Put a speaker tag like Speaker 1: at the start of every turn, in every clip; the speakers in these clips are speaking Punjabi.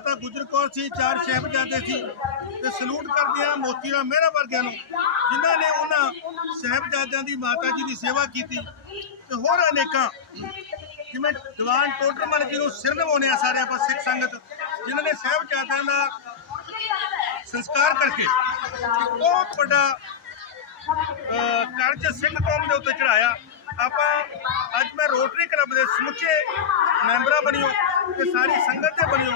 Speaker 1: ਮਾਤਾ ਗੁਜਰ ਕੌਰ ਸੀ, ਚਾਰ ਸਾਹਿਬਜ਼ਾਦੇ ਸੀ ਤੇ ਸਲੂਟ ਕਰਦੇ ਆ ਮੋਤੀ ਰਾਮ ਮਹਿਰਾ ਵਰਗਿਆਂ ਨੂੰ, ਜਿਨ੍ਹਾਂ ਨੇ ਉਹਨਾਂ ਸਾਹਿਬਜ਼ਾਦਿਆਂ ਦੀ ਮਾਤਾ ਜੀ ਦੀ ਸੇਵਾ ਕੀਤੀ ਤੇ ਹੋਰ ਅਨੇਕਾਂ, ਜਿਵੇਂ ਦੀਵਾਨ ਟੋਡਰਮਲ ਜੀ ਨੂੰ ਸਿਰ ਨਵਾਉਂਦੇ ਆ ਸਾਰੇ ਆਪਾਂ ਸਿੱਖ ਸੰਗਤ, ਜਿਨ੍ਹਾਂ ਨੇ ਸਾਹਿਬਜ਼ਾਦਿਆਂ ਦਾ ਸੰਸਕਾਰ ਕਰਕੇ ਬਹੁਤ ਵੱਡਾ ਕਰਜ਼ ਸਿੰਘ ਕੌਮ ਦੇ ਉੱਤੇ ਚੜਾਇਆ ਆਪਾਂ ਅੱਜ ਮੈਂ ਰੋਟਰੀ ਕਲੱਬ ਦੇ ਸਮੁੱਚੇ ਮੈਂਬਰਾਂ ਬਣਿਓ ਤੇ ਸਾਰੀ ਸੰਗਤ ਦੇ ਬਣਿਓ,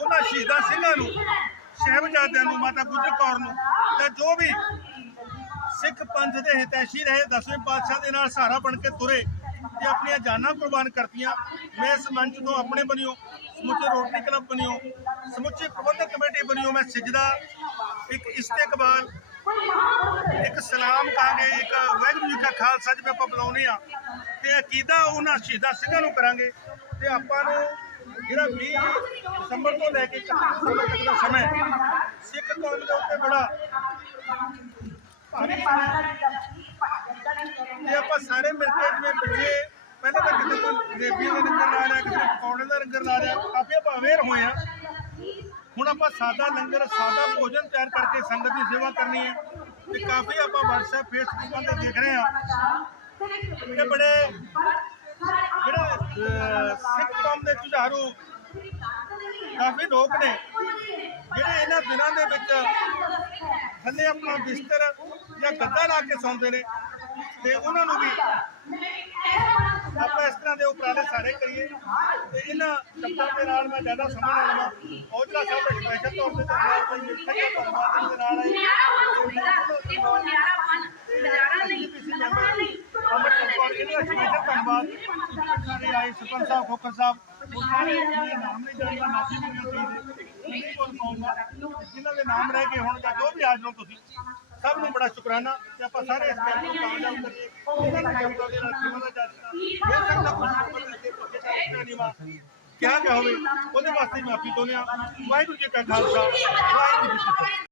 Speaker 1: ਉਹਨਾਂ ਸ਼ਹੀਦਾਂ ਸਿੰਘਾਂ ਨੂੰ, ਸਾਹਿਬਜ਼ਾਦਿਆਂ ਨੂੰ, ਮਾਤਾ ਗੁਜਰ ਕੌਰ ਨੂੰ ਤੇ ਜੋ ਵੀ ਸਿੱਖ ਪੰਥ ਦੇ ਹਿਤੈਸ਼ੀ ਰਹੇ, ਦਸਵੇਂ ਪਾਤਸ਼ਾਹ ਦੇ ਨਾਲ ਸਹਾਰਾ ਬਣ ਕੇ ਤੁਰੇ ਤੇ ਆਪਣੀਆਂ ਜਾਨਾਂ ਕੁਰਬਾਨ ਕਰਤੀਆਂ, ਮੈਂ ਇਸ ਮੰਚ ਤੋਂ ਆਪਣੇ ਬਣਿਓ, ਸਮੁੱਚੇ ਰੋਟਰੀ ਕਲੱਬ ਬਣਿਓ, ਸਮੁੱਚੀ ਪ੍ਰਬੰਧਕ ਕਮੇਟੀ ਬਣਿਓ, ਮੈਂ ਸਜਦਾ, ਇੱਕ ਇਸਤਕਬਾਲ ਇੱਕ ਸਲਾਮ ਕਹਾਂਗੇ ਇੱਕ ਵਾਹਿਗੁਰੂ ਜੀ ਕਾ ਖਾਲਸਾ ਜਿਵੇਂ ਆਪਾਂ ਬੁਲਾਉਂਦੇ ਆ ਤੇ ਅਕੀਦਾ ਉਹਨਾਂ ਸ਼ਹੀਦਾਂ ਸਿੰਘਾਂ ਨੂੰ ਕਰਾਂਗੇ। ਤੇ ਆਪਾਂ ਨੂੰ ਜਿਹੜਾ 20 ਦਸੰਬਰ ਤੋਂ ਲੈ ਕੇ 31 ਦਸੰਬਰ ਤੱਕ ਦਾ ਸਮਾਂ ਸਿੱਖ ਕੌਮ ਦੇ ਉੱਤੇ ਬੜਾ ਭਾਰੀ ਤੇ ਆਪਾਂ ਸਾਰੇ ਮਿਲ ਕੇ ਜਿਵੇਂ ਪਿੱਛੇ ਪਹਿਲਾਂ ਤਾਂ ਕਿਤੇ ਕੋਈ ਜਲੇਬੀਆਂ ਦਾ ਲੰਗਰ ਲਾ ਰਿਹਾ ਕਿਤੇ ਪਕੌੜੇ ਦਾ ਲੰਗਰ ਲਾ ਰਿਹਾ ਕਾਫੀ ਆਪਾਂ ਅਵੇਅਰ ਹੋਏ ਆ ਹੁਣ ਆਪਾਂ ਸਾਦਾ ਲੰਗਰ, ਸਾਦਾ ਭੋਜਨ ਤਿਆਰ ਕਰਕੇ ਸੰਗਤ ਦੀ ਸੇਵਾ ਕਰਨੀ ਹੈ। ਤੇ ਕਾਫੀ ਆਪਾਂ WhatsApp, Facebook ਤੇ ਦੇਖ ਰਹੇ ਆ ਕਿ ਬੜੇ, ਜਿਹੜੇ ਸਿੱਖ ਕੌਮ ਦੇ ਜੁਝਾਰੂ ਕਾਫੀ ਲੋਕ ਨੇ, ਜਿਹੜੇ ਇਹਨਾਂ ਦਿਨਾਂ ਦੇ ਵਿੱਚ ਥੱਲੇ ਆਪਣਾ ਬਿਸਤਰ ਜਾਂ ਗੱਦਾ ਲਾ ਕੇ ਸੌਂਦੇ ਨੇ ਤੇ ਉਹਨਾਂ ਨੂੰ ਵੀ ਇਹਨਾਂ ਸ਼ਬਦਾਂ ਦੇ ਨਾਲ ਮੈਂ ਜ਼ਿਆਦਾ ਸਮਾਂ ਨਾ ਲਵਾਂ। ਔਜਲਾ ਸਾਹਿਬ ਦੇ ਤੌਰ ਤੇ ਧੰਨਵਾਦ ਭਾਈ ਮਿੱਠਾ ਧੰਨਵਾਦ ਦੇ ਨਾਲ ਆਏ ਅੰਮ੍ਰਿਤ ਕੌਰ ਜੀ ਦਾ ਸਪੈਸ਼ਲ ਧੰਨਵਾਦ ਸਾਰੇ ਆਏ ਸਰਪੰਚ ਸਾਹਿਬ ਖੋਖਰ ਸਾਹਿਬ ਉਹ ਸਾਰੇ ਨਾਮ ਨਹੀਂ ਜਾਣਦਾ ਮਾਫੀ ਮੰਗਣਾ ਚਾਹੀਦੇ ਜਿਨ੍ਹਾਂ ਦੇ ਨਾਮ ਰਹਿ ਗਏ ਹੁਣ ਜਾਂ ਜੋ ਵੀ ਹਾਜ਼ਰ ਹੋ। ਤੁਸੀਂ ਸਭ ਨੂੰ ਬੜਾ ਸ਼ੁਕਰਾਨਾ ਤੇ ਆਪਾਂ ਸਾਰੇ ਇਸ ਕੰਮ ਨੂੰ ਕਾਮਯਾਬ ਕਰੀਏ ਇਹਨਾਂ ਨੂੰ ਕੰਮ ਕਰਦੇ ਨਾਲ ਜੀਵਨ ਦਾ ਜਾਚਣਾ ਹੋ ਸਕਦਾ ਕੁਝ ਉੱਪਰ ਲੱਗੇ ਨਹੀਂ ਵਾ ਕਿਆ ਕਿਆ ਹੋਵੇ, ਉਹਦੇ ਵਾਸਤੇ ਮਾਫੀ ਚਾਹੁੰਦੇ ਆ ਵਾਹਿਗੁਰੂ ਜੀ ਕਾ ਖਾਲਸਾ, ਵਾਹਿਗੁਰੂ ਜੀ ਕੀ ਫਤਿਹ।